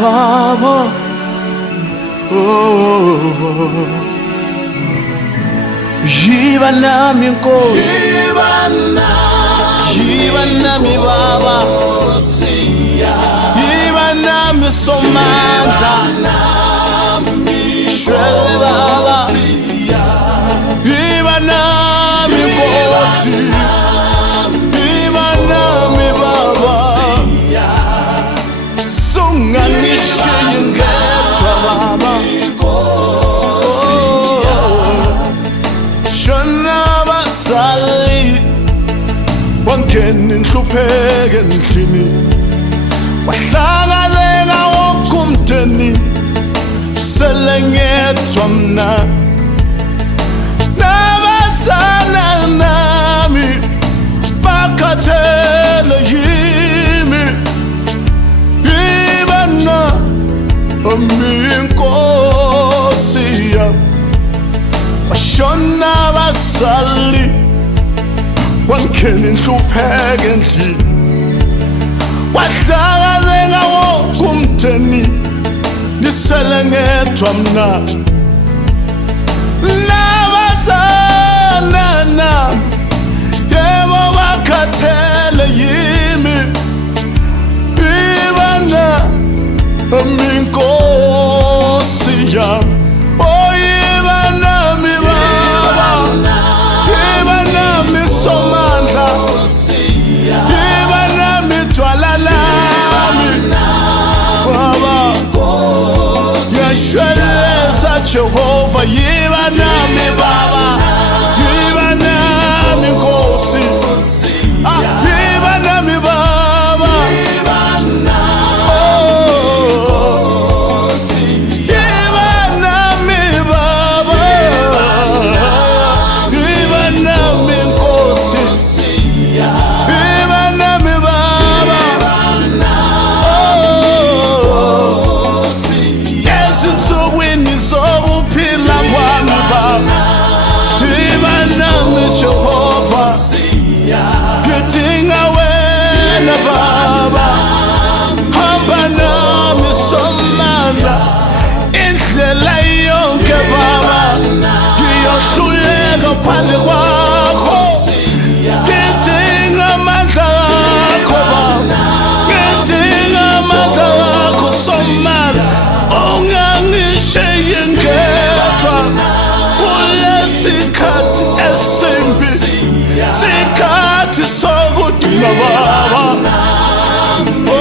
Baba. Yiba nami Nkosi, yiba nami Baba, yiba nami Somandla, shwele Baba, yiba nami Nkosi, yiba nami Baba, sungangishiye ngedwa Baba. Wangena inhlupheko endlini, wahlangazeka wonke umndeni, sele ngedwa mina nabazana nami bakhathele yimi. Yiba nami Nkosi yami, washona abazali, wangena inhlupheko endlini, wahlangazeka wonke umndeni, ngisele ngedwa mina nabazana nami, yebo bakhathele yimi. Yiba nami Nkosi yami, oh yiba nami Baba, yiba nami Somandla, yiba nami Dwala lami Baba, ngiyashweleza Jehova, yiba nami Baba, yiba nami Nkosi, yiba nami Baba, yiba nami Baba, yiba nami Nkosi, yiba nami Baba, ezinsukwini zokuphila kwami Baba, yiba nami Jehova, ngidinga wena Baba, hamba nami Somandla, indlela yonke Baba, ngiyohluleka phandle kwakho, ngidinga amandla akho Baba, ngidinga amandla akho Somandla, ungangishiyi ngedwa kulesikhathi esimbi, sikhathi sokudinga Baba. Oh,